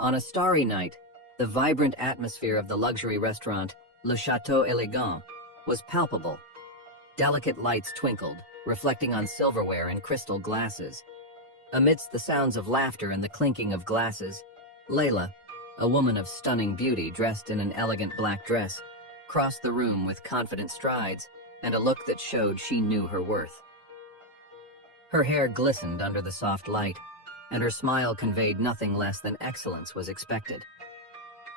On a starry night, the vibrant atmosphere of the luxury restaurant, Le Chateau Elegant, was palpable. Delicate lights twinkled, reflecting on silverware and crystal glasses. Amidst the sounds of laughter and the clinking of glasses, Layla, a woman of stunning beauty dressed in an elegant black dress, crossed the room with confident strides and a look that showed she knew her worth. Her hair glistened under the soft light, and her smile conveyed nothing less than excellence was expected.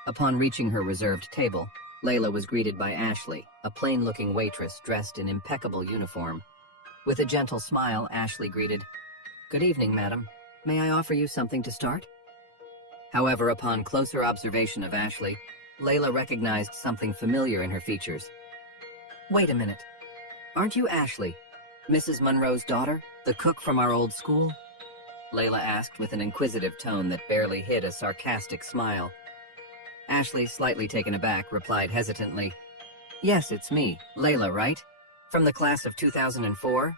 Upon reaching her reserved table, Layla was greeted by Ashley, a plain-looking waitress dressed in impeccable uniform. With a gentle smile, Ashley greeted, "Good evening, madam. May I offer you something to start?" However, upon closer observation of Ashley, Layla recognized something familiar in her features. "Wait a minute. Aren't you Ashley, Mrs. Monroe's daughter, the cook from our old school?" Layla asked with an inquisitive tone that barely hid a sarcastic smile. Ashley, slightly taken aback, replied hesitantly, "Yes, it's me, Layla, right? From the class of 2004?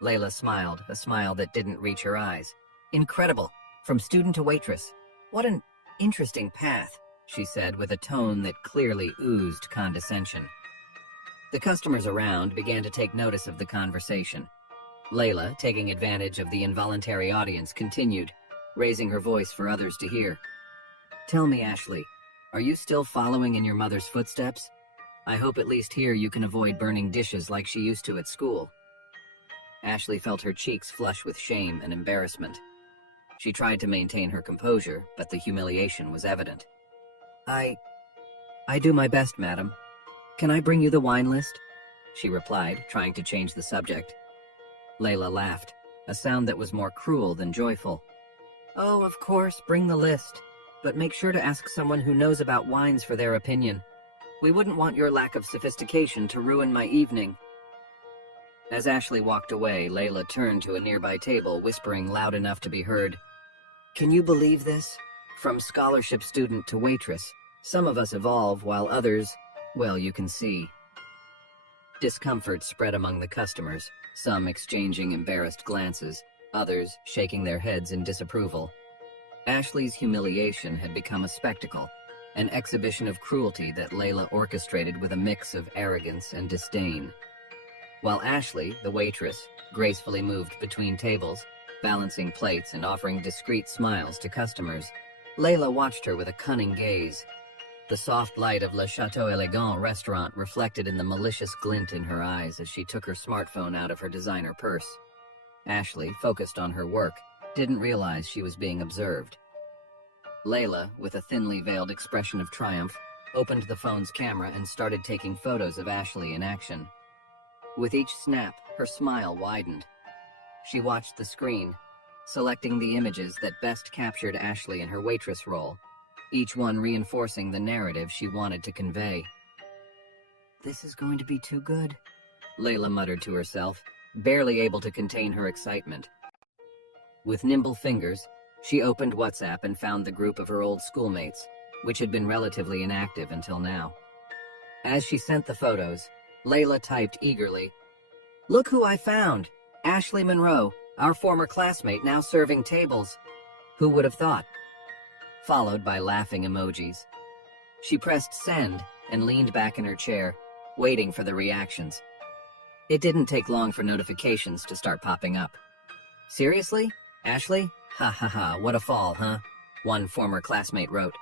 Layla smiled, a smile that didn't reach her eyes. "Incredible! From student to waitress. What an interesting path," she said with a tone that clearly oozed condescension. The customers around began to take notice of the conversation. Layla, taking advantage of the involuntary audience, continued, raising her voice for others to hear. "Tell me, Ashley, are you still following in your mother's footsteps? I hope at least here you can avoid burning dishes like she used to at school." Ashley felt her cheeks flush with shame and embarrassment. She tried to maintain her composure, but the humiliation was evident. I do my best, madam. Can I bring you the wine list?" she replied, trying to change the subject. Layla laughed, a sound that was more cruel than joyful. "Oh, of course, bring the list. But make sure to ask someone who knows about wines for their opinion. We wouldn't want your lack of sophistication to ruin my evening." As Ashley walked away, Layla turned to a nearby table, whispering loud enough to be heard, "Can you believe this? From scholarship student to waitress, some of us evolve while others, well, you can see." Discomfort spread among the customers, some exchanging embarrassed glances, others shaking their heads in disapproval. Ashley's humiliation had become a spectacle, an exhibition of cruelty that Layla orchestrated with a mix of arrogance and disdain. While Ashley, the waitress, gracefully moved between tables, balancing plates and offering discreet smiles to customers, Layla watched her with a cunning gaze. The soft light of Le Chateau Elegant restaurant reflected in the malicious glint in her eyes as she took her smartphone out of her designer purse. Ashley, focused on her work, didn't realize she was being observed. Layla, with a thinly veiled expression of triumph, opened the phone's camera and started taking photos of Ashley in action. With each snap, her smile widened. She watched the screen, selecting the images that best captured Ashley in her waitress role, each one reinforcing the narrative she wanted to convey. "This is going to be too good," Layla muttered to herself, barely able to contain her excitement. With nimble fingers, she opened WhatsApp and found the group of her old schoolmates, which had been relatively inactive until now. As she sent the photos, Layla typed eagerly, "Look who I found! Ashley Monroe, our former classmate, now serving tables. Who would have thought?" Followed by laughing emojis. She pressed send and leaned back in her chair, waiting for the reactions. It didn't take long for notifications to start popping up. "Seriously? Ashley? Ha ha ha, what a fall, huh?" one former classmate wrote.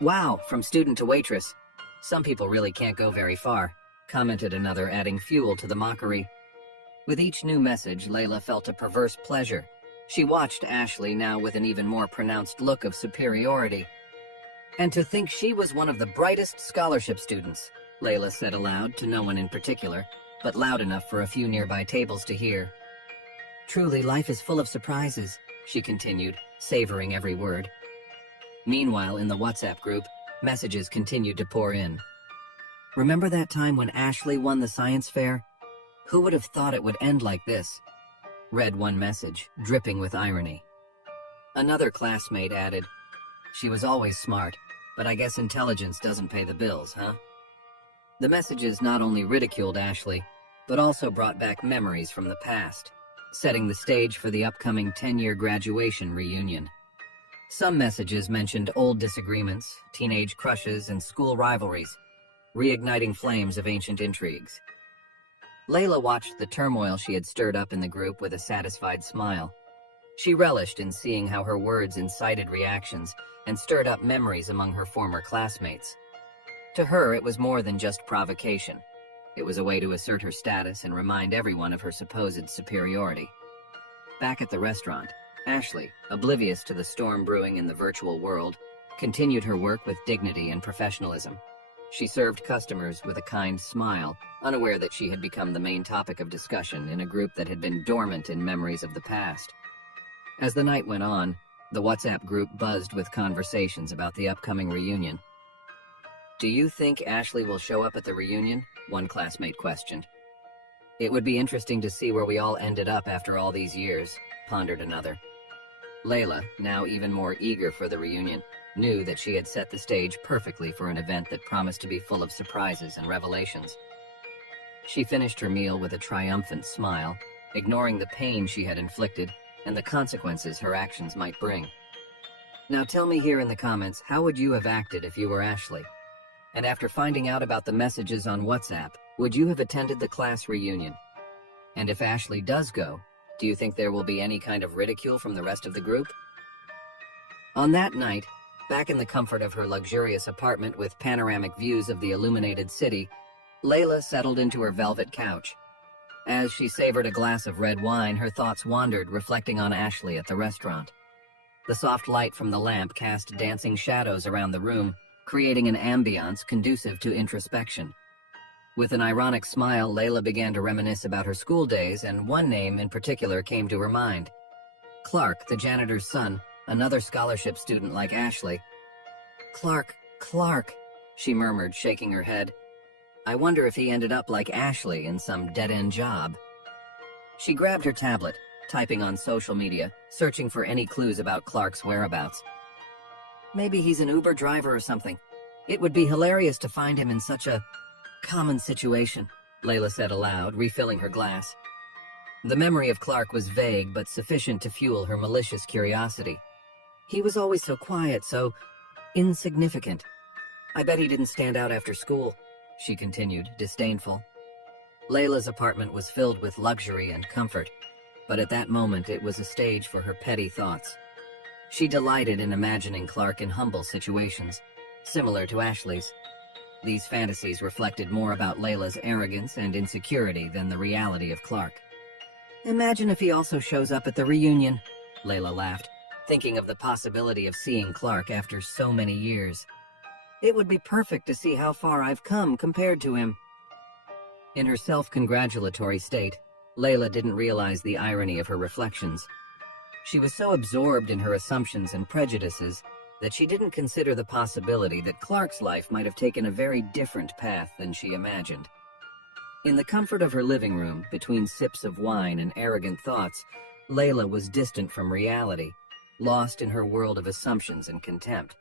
"Wow, from student to waitress. Some people really can't go very far," commented another, adding fuel to the mockery. With each new message, Layla felt a perverse pleasure. She watched Ashley now with an even more pronounced look of superiority. "And to think she was one of the brightest scholarship students," Layla said aloud to no one in particular, but loud enough for a few nearby tables to hear. "Truly, life is full of surprises," she continued, savoring every word. Meanwhile, in the WhatsApp group, messages continued to pour in. "Remember that time when Ashley won the science fair? Who would have thought it would end like this?" read one message, dripping with irony. Another classmate added, "She was always smart, but I guess intelligence doesn't pay the bills, huh?" The messages not only ridiculed Ashley, but also brought back memories from the past, setting the stage for the upcoming 10-year graduation reunion. Some messages mentioned old disagreements, teenage crushes, and school rivalries, reigniting flames of ancient intrigues. Layla watched the turmoil she had stirred up in the group with a satisfied smile. She relished in seeing how her words incited reactions and stirred up memories among her former classmates. To her, it was more than just provocation. It was a way to assert her status and remind everyone of her supposed superiority. Back at the restaurant, Ashley, oblivious to the storm brewing in the virtual world, continued her work with dignity and professionalism. She served customers with a kind smile, unaware that she had become the main topic of discussion in a group that had been dormant in memories of the past. As the night went on, the WhatsApp group buzzed with conversations about the upcoming reunion. "Do you think Ashley will show up at the reunion?" one classmate questioned. "It would be interesting to see where we all ended up after all these years," pondered another. Layla, now even more eager for the reunion, knew that she had set the stage perfectly for an event that promised to be full of surprises and revelations. She finished her meal with a triumphant smile, ignoring the pain she had inflicted and the consequences her actions might bring. Now tell me here in the comments, how would you have acted if you were Ashley? And after finding out about the messages on WhatsApp, would you have attended the class reunion? And if Ashley does go, do you think there will be any kind of ridicule from the rest of the group? On that night, back in the comfort of her luxurious apartment with panoramic views of the illuminated city, Layla settled into her velvet couch. As she savored a glass of red wine, her thoughts wandered, reflecting on Ashley at the restaurant. The soft light from the lamp cast dancing shadows around the room, creating an ambiance conducive to introspection. With an ironic smile, Layla began to reminisce about her school days, and one name in particular came to her mind. Clark, the janitor's son, another scholarship student like Ashley. Clark, she murmured, shaking her head. I wonder if he ended up like Ashley in some dead-end job. She grabbed her tablet, typing on social media, searching for any clues about Clark's whereabouts. Maybe he's an Uber driver or something. It would be hilarious to find him in such a common situation, Layla said aloud, refilling her glass. The memory of Clark was vague but sufficient to fuel her malicious curiosity. He was always so quiet, so insignificant. I bet he didn't stand out after school, she continued, disdainful. Layla's apartment was filled with luxury and comfort, but at that moment it was a stage for her petty thoughts. She delighted in imagining Clark in humble situations, similar to Ashley's. These fantasies reflected more about Layla's arrogance and insecurity than the reality of Clark. Imagine if he also shows up at the reunion, Layla laughed, thinking of the possibility of seeing Clark after so many years. It would be perfect to see how far I've come compared to him. In her self-congratulatory state, Layla didn't realize the irony of her reflections. She was so absorbed in her assumptions and prejudices that she didn't consider the possibility that Clark's life might have taken a very different path than she imagined. In the comfort of her living room, between sips of wine and arrogant thoughts, Layla was distant from reality, lost in her world of assumptions and contempt.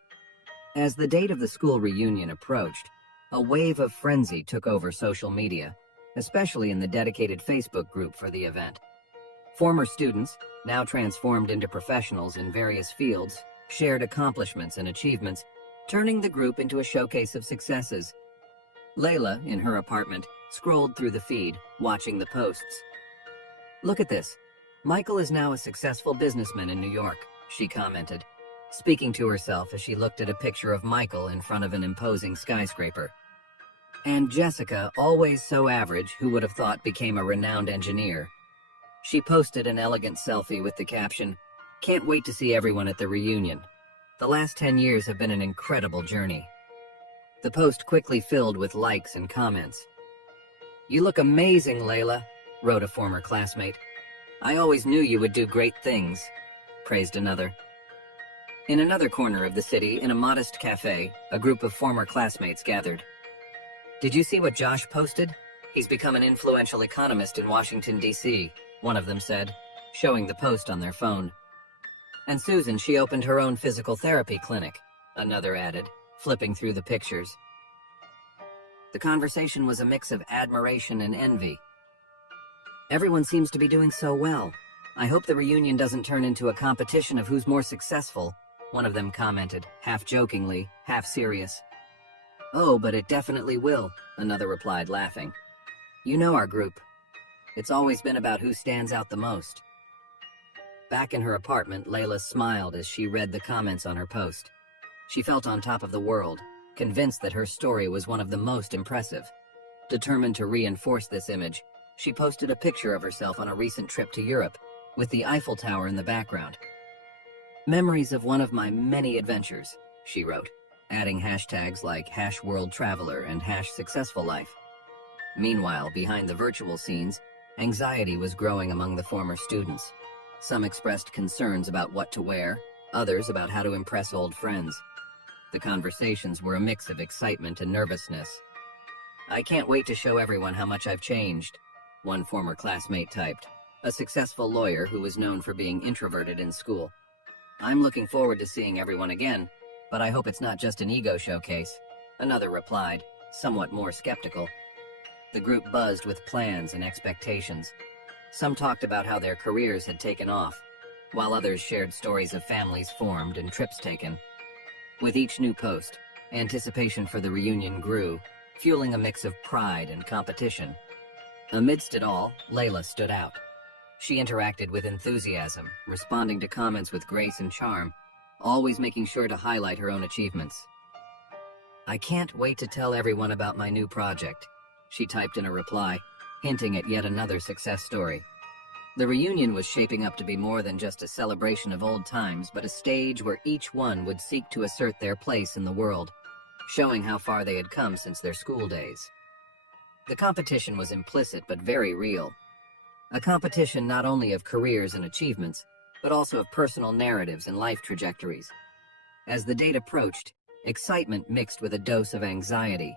As the date of the school reunion approached, a wave of frenzy took over social media, especially in the dedicated Facebook group for the event. Former students, now transformed into professionals in various fields, shared accomplishments and achievements, turning the group into a showcase of successes. Layla, in her apartment, scrolled through the feed, watching the posts. Look at this. Michael is now a successful businessman in New York, she commented, speaking to herself as she looked at a picture of Michael in front of an imposing skyscraper. And Jessica, always so average, who would have thought became a renowned engineer. She posted an elegant selfie with the caption, "Can't wait to see everyone at the reunion. The last 10 years have been an incredible journey." The post quickly filled with likes and comments. "You look amazing, Layla," wrote a former classmate. "I always knew you would do great things," praised another. In another corner of the city, in a modest cafe, a group of former classmates gathered. "Did you see what Josh posted? He's become an influential economist in Washington, D.C., one of them said, showing the post on their phone. "And Susan, she opened her own physical therapy clinic," another added, flipping through the pictures. The conversation was a mix of admiration and envy. "Everyone seems to be doing so well. I hope the reunion doesn't turn into a competition of who's more successful," one of them commented, half jokingly, half serious. "Oh, but it definitely will," another replied, laughing. "You know our group. It's always been about who stands out the most." Back in her apartment, Layla smiled as she read the comments on her post. She felt on top of the world, convinced that her story was one of the most impressive. Determined to reinforce this image, she posted a picture of herself on a recent trip to Europe, with the Eiffel Tower in the background. "Memories of one of my many adventures," she wrote, adding hashtags like #WorldTraveler and #SuccessfulLife. Meanwhile, behind the virtual scenes, anxiety was growing among the former students. Some expressed concerns about what to wear, others about how to impress old friends. The conversations were a mix of excitement and nervousness. "I can't wait to show everyone how much I've changed," one former classmate typed, a successful lawyer who was known for being introverted in school. "I'm looking forward to seeing everyone again, but I hope it's not just an ego showcase," another replied, somewhat more skeptical. The group buzzed with plans and expectations. Some talked about how their careers had taken off, while others shared stories of families formed and trips taken. With each new post, anticipation for the reunion grew, fueling a mix of pride and competition. Amidst it all, Layla stood out. She interacted with enthusiasm, responding to comments with grace and charm, always making sure to highlight her own achievements. "I can't wait to tell everyone about my new project," she typed in a reply, hinting at yet another success story. The reunion was shaping up to be more than just a celebration of old times, but a stage where each one would seek to assert their place in the world, showing how far they had come since their school days. The competition was implicit but very real. A competition not only of careers and achievements, but also of personal narratives and life trajectories. As the date approached, excitement mixed with a dose of anxiety.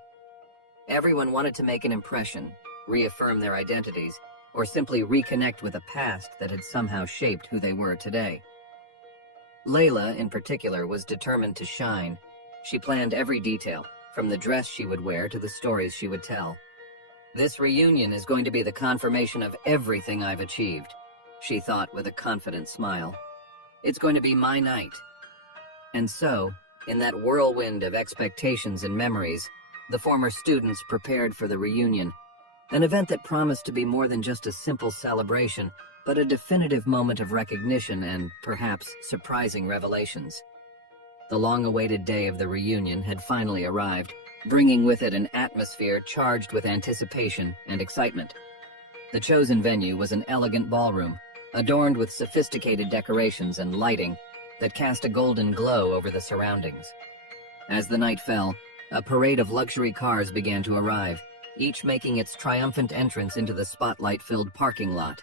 Everyone wanted to make an impression, reaffirm their identities, or simply reconnect with a past that had somehow shaped who they were today. Layla, in particular, was determined to shine. She planned every detail, from the dress she would wear to the stories she would tell. "This reunion is going to be the confirmation of everything I've achieved," she thought with a confident smile. "It's going to be my night." And so, in that whirlwind of expectations and memories, the former students prepared for the reunion, an event that promised to be more than just a simple celebration, but a definitive moment of recognition and, perhaps, surprising revelations. The long-awaited day of the reunion had finally arrived, bringing with it an atmosphere charged with anticipation and excitement. The chosen venue was an elegant ballroom, adorned with sophisticated decorations and lighting that cast a golden glow over the surroundings. As the night fell, a parade of luxury cars began to arrive, each making its triumphant entrance into the spotlight-filled parking lot.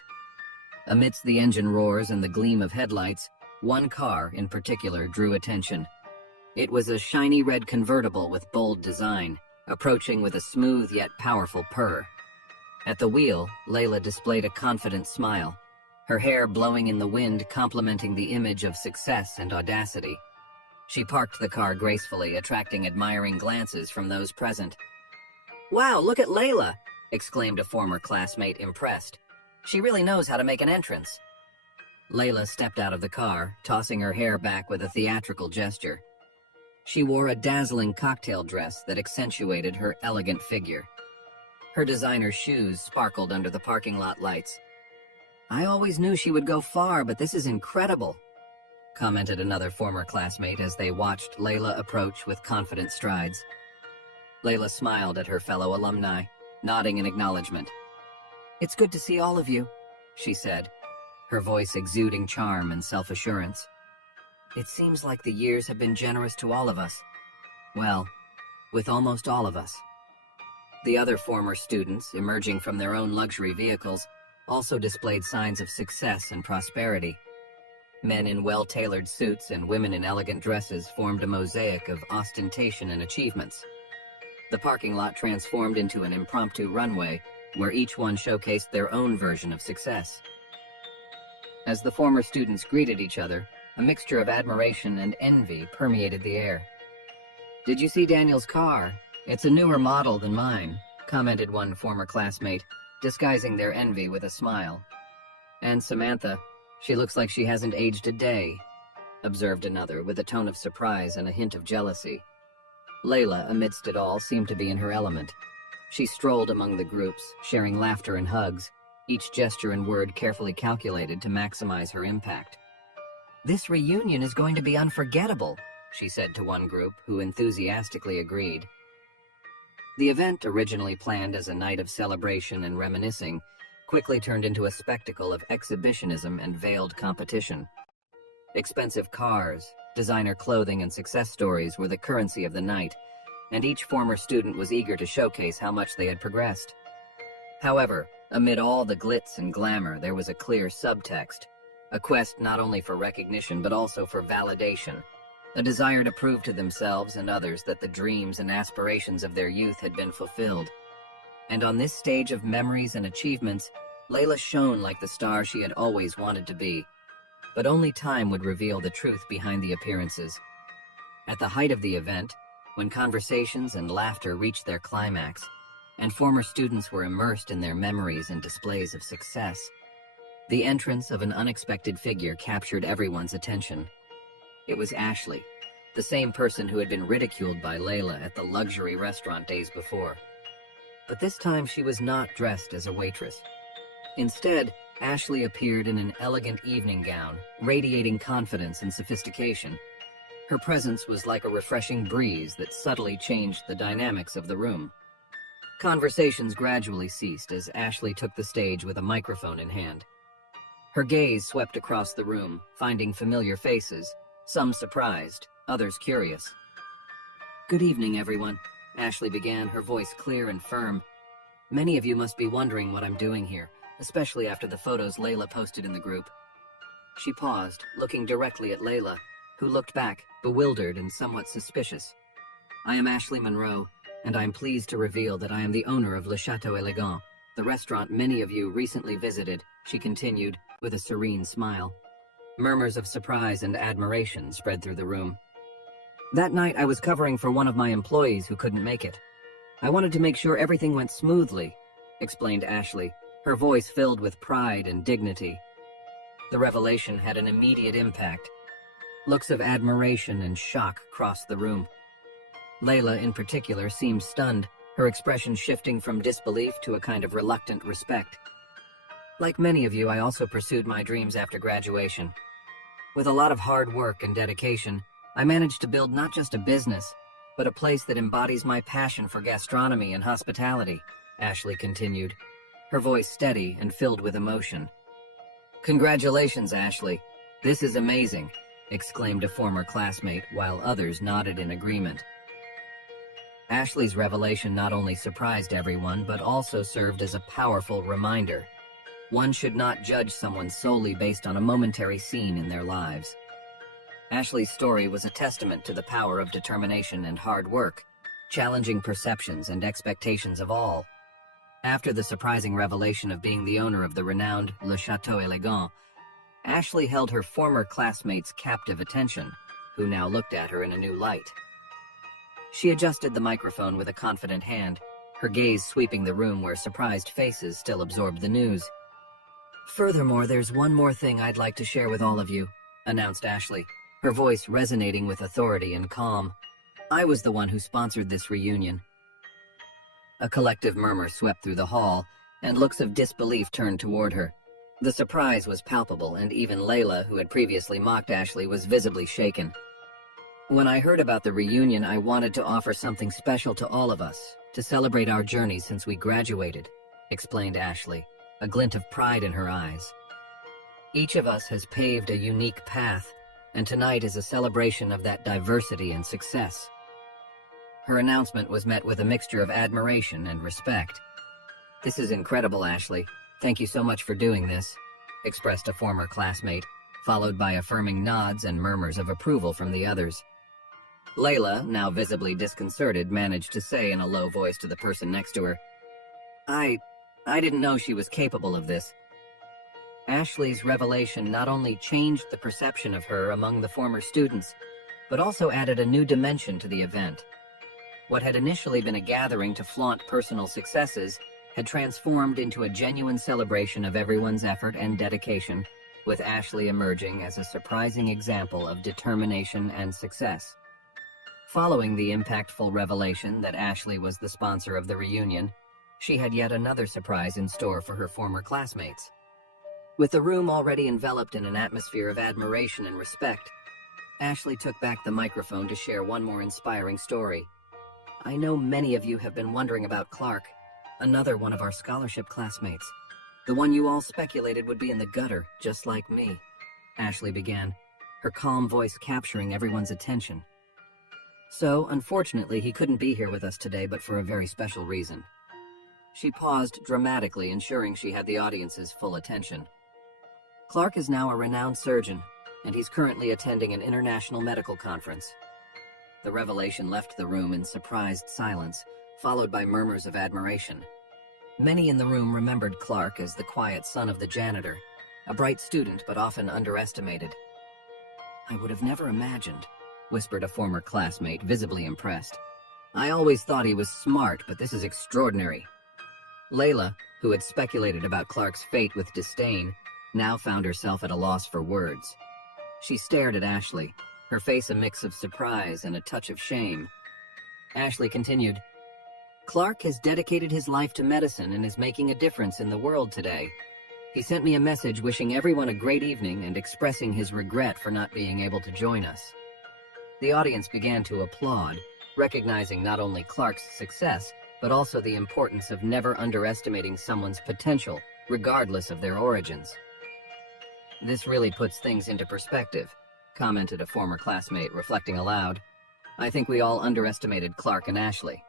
Amidst the engine roars and the gleam of headlights, one car in particular drew attention. It was a shiny red convertible with bold design, approaching with a smooth yet powerful purr. At the wheel, Layla displayed a confident smile, her hair blowing in the wind complementing the image of success and audacity. She parked the car gracefully, attracting admiring glances from those present. "Wow, look at Layla!" exclaimed a former classmate, impressed. "She really knows how to make an entrance." Layla stepped out of the car, tossing her hair back with a theatrical gesture. She wore a dazzling cocktail dress that accentuated her elegant figure. Her designer shoes sparkled under the parking lot lights. "I always knew she would go far, but this is incredible," commented another former classmate as they watched Layla approach with confident strides. Layla smiled at her fellow alumni, nodding in acknowledgement. "It's good to see all of you," she said, her voice exuding charm and self-assurance. "It seems like the years have been generous to all of us. Well, with almost all of us." The other former students, emerging from their own luxury vehicles, also displayed signs of success and prosperity. Men in well-tailored suits and women in elegant dresses formed a mosaic of ostentation and achievements. The parking lot transformed into an impromptu runway, where each one showcased their own version of success. As the former students greeted each other, a mixture of admiration and envy permeated the air. "Did you see Daniel's car? It's a newer model than mine," commented one former classmate, disguising their envy with a smile. "And Samantha, she looks like she hasn't aged a day," observed another with a tone of surprise and a hint of jealousy. Layla, amidst it all, seemed to be in her element. She strolled among the groups, sharing laughter and hugs, each gesture and word carefully calculated to maximize her impact. "This reunion is going to be unforgettable," she said to one group, who enthusiastically agreed. The event, originally planned as a night of celebration and reminiscing, quickly turned into a spectacle of exhibitionism and veiled competition. Expensive cars, designer clothing, and success stories were the currency of the night, and each former student was eager to showcase how much they had progressed. However, amid all the glitz and glamour, there was a clear subtext, a quest not only for recognition but also for validation, a desire to prove to themselves and others that the dreams and aspirations of their youth had been fulfilled. And on this stage of memories and achievements, Layla shone like the star she had always wanted to be. But only time would reveal the truth behind the appearances. At the height of the event, when conversations and laughter reached their climax, and former students were immersed in their memories and displays of success, the entrance of an unexpected figure captured everyone's attention. It was Ashley, the same person who had been ridiculed by Layla at the luxury restaurant days before. But this time she was not dressed as a waitress. Instead, Ashley appeared in an elegant evening gown, radiating confidence and sophistication. Her presence was like a refreshing breeze that subtly changed the dynamics of the room. Conversations gradually ceased as Ashley took the stage with a microphone in hand. Her gaze swept across the room, finding familiar faces, some surprised, others curious. "Good evening, everyone," Ashley began, her voice clear and firm. "Many of you must be wondering what I'm doing here, especially after the photos Layla posted in the group." She paused, looking directly at Layla, who looked back, bewildered and somewhat suspicious. "I am Ashley Monroe, and I am pleased to reveal that I am the owner of Le Chateau Elegant, the restaurant many of you recently visited," she continued, with a serene smile. Murmurs of surprise and admiration spread through the room. "That night I was covering for one of my employees who couldn't make it. I wanted to make sure everything went smoothly," explained Ashley, her voice filled with pride and dignity. The revelation had an immediate impact. Looks of admiration and shock crossed the room. Layla, in particular, seemed stunned, her expression shifting from disbelief to a kind of reluctant respect. "Like many of you, I also pursued my dreams after graduation. With a lot of hard work and dedication, I managed to build not just a business, but a place that embodies my passion for gastronomy and hospitality," Ashley continued, her voice steady and filled with emotion. "Congratulations, Ashley. This is amazing," exclaimed a former classmate, while others nodded in agreement. Ashley's revelation not only surprised everyone, but also served as a powerful reminder. One should not judge someone solely based on a momentary scene in their lives. Ashley's story was a testament to the power of determination and hard work, challenging perceptions and expectations of all. After the surprising revelation of being the owner of the renowned Le Chateau Elegant, Ashley held her former classmates' captive attention, who now looked at her in a new light. She adjusted the microphone with a confident hand, her gaze sweeping the room where surprised faces still absorbed the news. "Furthermore, there's one more thing I'd like to share with all of you," announced Ashley, her voice resonating with authority and calm. "I was the one who sponsored this reunion." A collective murmur swept through the hall, and looks of disbelief turned toward her. The surprise was palpable, and even Layla, who had previously mocked Ashley, was visibly shaken. "When I heard about the reunion, I wanted to offer something special to all of us, to celebrate our journey since we graduated," explained Ashley, a glint of pride in her eyes. "Each of us has paved a unique path, and tonight is a celebration of that diversity and success." Her announcement was met with a mixture of admiration and respect. "This is incredible, Ashley. Thank you so much for doing this," expressed a former classmate, followed by affirming nods and murmurs of approval from the others. Layla, now visibly disconcerted, managed to say in a low voice to the person next to her, I didn't know she was capable of this." Ashley's revelation not only changed the perception of her among the former students, but also added a new dimension to the event. What had initially been a gathering to flaunt personal successes had transformed into a genuine celebration of everyone's effort and dedication, with Ashley emerging as a surprising example of determination and success. Following the impactful revelation that Ashley was the sponsor of the reunion, she had yet another surprise in store for her former classmates. With the room already enveloped in an atmosphere of admiration and respect, Ashley took back the microphone to share one more inspiring story. "I know many of you have been wondering about Clark, another one of our scholarship classmates. The one you all speculated would be in the gutter, just like me," Ashley began, her calm voice capturing everyone's attention. "So, unfortunately, he couldn't be here with us today, but for a very special reason." She paused dramatically, ensuring she had the audience's full attention. "Clark is now a renowned surgeon, and he's currently attending an international medical conference." The revelation left the room in surprised silence, followed by murmurs of admiration. Many in the room remembered Clark as the quiet son of the janitor, a bright student but often underestimated. "I would have never imagined," whispered a former classmate, visibly impressed. "I always thought he was smart, but this is extraordinary." Layla, who had speculated about Clark's fate with disdain, now found herself at a loss for words. She stared at Ashley, her face a mix of surprise and a touch of shame. Ashley continued, "Clark has dedicated his life to medicine and is making a difference in the world today. He sent me a message wishing everyone a great evening and expressing his regret for not being able to join us." The audience began to applaud, recognizing not only Clark's success, but also the importance of never underestimating someone's potential, regardless of their origins. "This really puts things into perspective," commented a former classmate, reflecting aloud. "I think we all underestimated Clark and Ashley."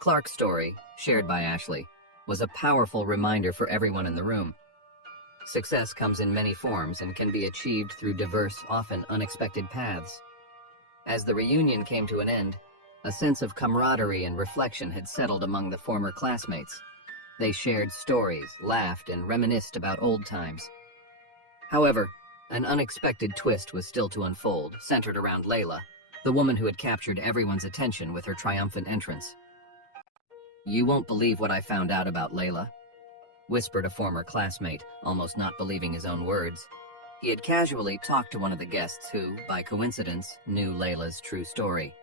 Clark's story, shared by Ashley, was a powerful reminder for everyone in the room. Success comes in many forms and can be achieved through diverse, often unexpected paths. As the reunion came to an end, a sense of camaraderie and reflection had settled among the former classmates. They shared stories, laughed, and reminisced about old times. However, an unexpected twist was still to unfold, centered around Layla, the woman who had captured everyone's attention with her triumphant entrance. "You won't believe what I found out about Layla," whispered a former classmate, almost not believing his own words. He had casually talked to one of the guests who, by coincidence, knew Layla's true story.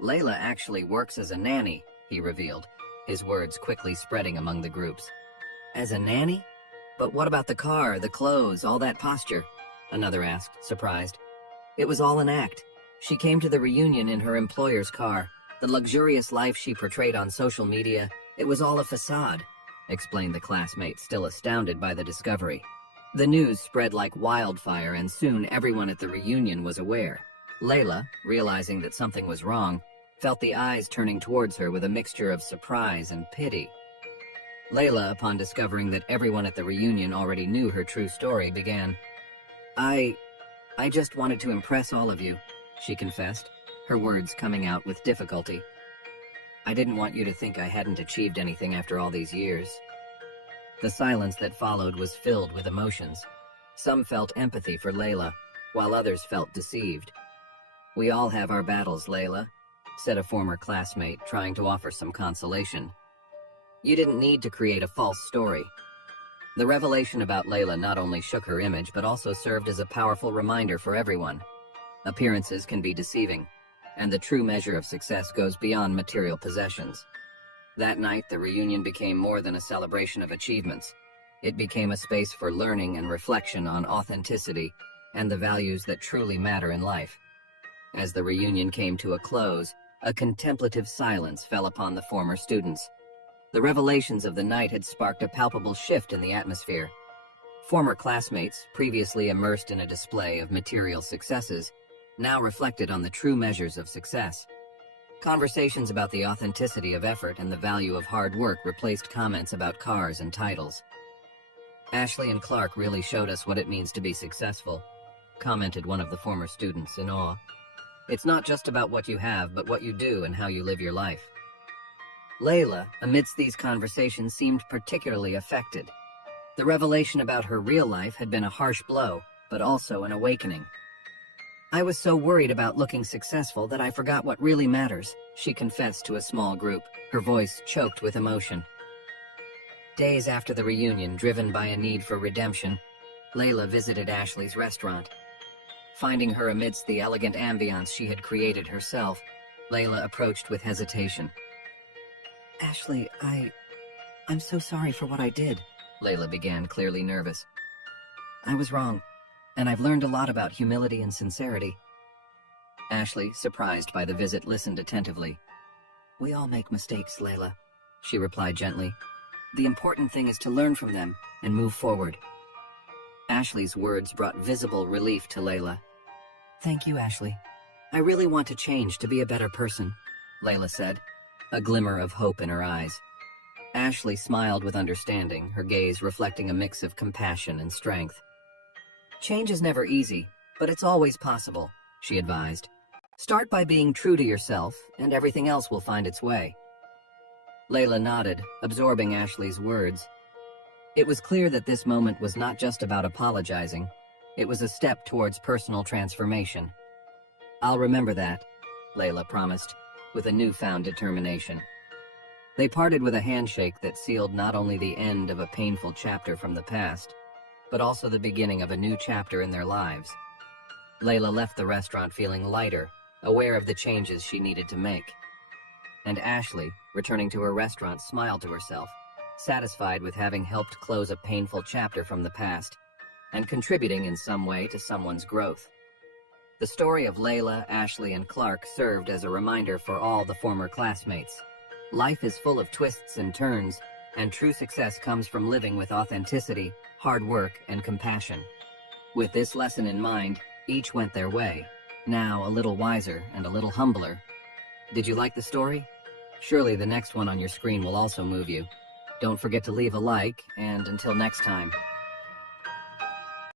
"Layla actually works as a nanny," he revealed, his words quickly spreading among the groups. "As a nanny? But what about the car, the clothes, all that posture?" another asked, surprised. "It was all an act. She came to the reunion in her employer's car. The luxurious life she portrayed on social media, it was all a facade," explained the classmate, still astounded by the discovery. The news spread like wildfire, and soon everyone at the reunion was aware. Layla, realizing that something was wrong, felt the eyes turning towards her with a mixture of surprise and pity. Layla, upon discovering that everyone at the reunion already knew her true story, began, I just wanted to impress all of you," she confessed, her words coming out with difficulty. "I didn't want you to think I hadn't achieved anything after all these years." The silence that followed was filled with emotions. Some felt empathy for Layla, while others felt deceived. "We all have our battles, Layla," said a former classmate, trying to offer some consolation. "You didn't need to create a false story." The revelation about Layla not only shook her image, but also served as a powerful reminder for everyone. Appearances can be deceiving, and the true measure of success goes beyond material possessions. That night, the reunion became more than a celebration of achievements. It became a space for learning and reflection on authenticity and the values that truly matter in life. As the reunion came to a close, a contemplative silence fell upon the former students. The revelations of the night had sparked a palpable shift in the atmosphere. Former classmates, previously immersed in a display of material successes, now reflected on the true measures of success. Conversations about the authenticity of effort and the value of hard work replaced comments about cars and titles. "Ashley and Clark really showed us what it means to be successful," commented one of the former students in awe. "It's not just about what you have, but what you do and how you live your life." Layla, amidst these conversations, seemed particularly affected. The revelation about her real life had been a harsh blow, but also an awakening. "I was so worried about looking successful that I forgot what really matters," she confessed to a small group, her voice choked with emotion. Days after the reunion, driven by a need for redemption, Layla visited Ashley's restaurant. Finding her amidst the elegant ambiance she had created herself, Layla approached with hesitation. "Ashley, I'm so sorry for what I did," Layla began, clearly nervous. "I was wrong, and I've learned a lot about humility and sincerity." Ashley, surprised by the visit, listened attentively. "We all make mistakes, Layla," she replied gently. "The important thing is to learn from them and move forward." Ashley's words brought visible relief to Layla. "Thank you, Ashley. I really want to change to be a better person," Layla said, a glimmer of hope in her eyes. Ashley smiled with understanding, her gaze reflecting a mix of compassion and strength. "Change is never easy, but it's always possible," she advised. "Start by being true to yourself, and everything else will find its way." Layla nodded, absorbing Ashley's words. It was clear that this moment was not just about apologizing. It was a step towards personal transformation. "I'll remember that," Layla promised, with a newfound determination. They parted with a handshake that sealed not only the end of a painful chapter from the past, but also the beginning of a new chapter in their lives. Layla left the restaurant feeling lighter, aware of the changes she needed to make. And Ashley, returning to her restaurant, smiled to herself, satisfied with having helped close a painful chapter from the past and contributing in some way to someone's growth. The story of Layla, Ashley, and Clark served as a reminder for all the former classmates. Life is full of twists and turns, and true success comes from living with authenticity, hard work, and compassion. With this lesson in mind, each went their way, now a little wiser and a little humbler. Did you like the story? Surely the next one on your screen will also move you. Don't forget to leave a like, and until next time.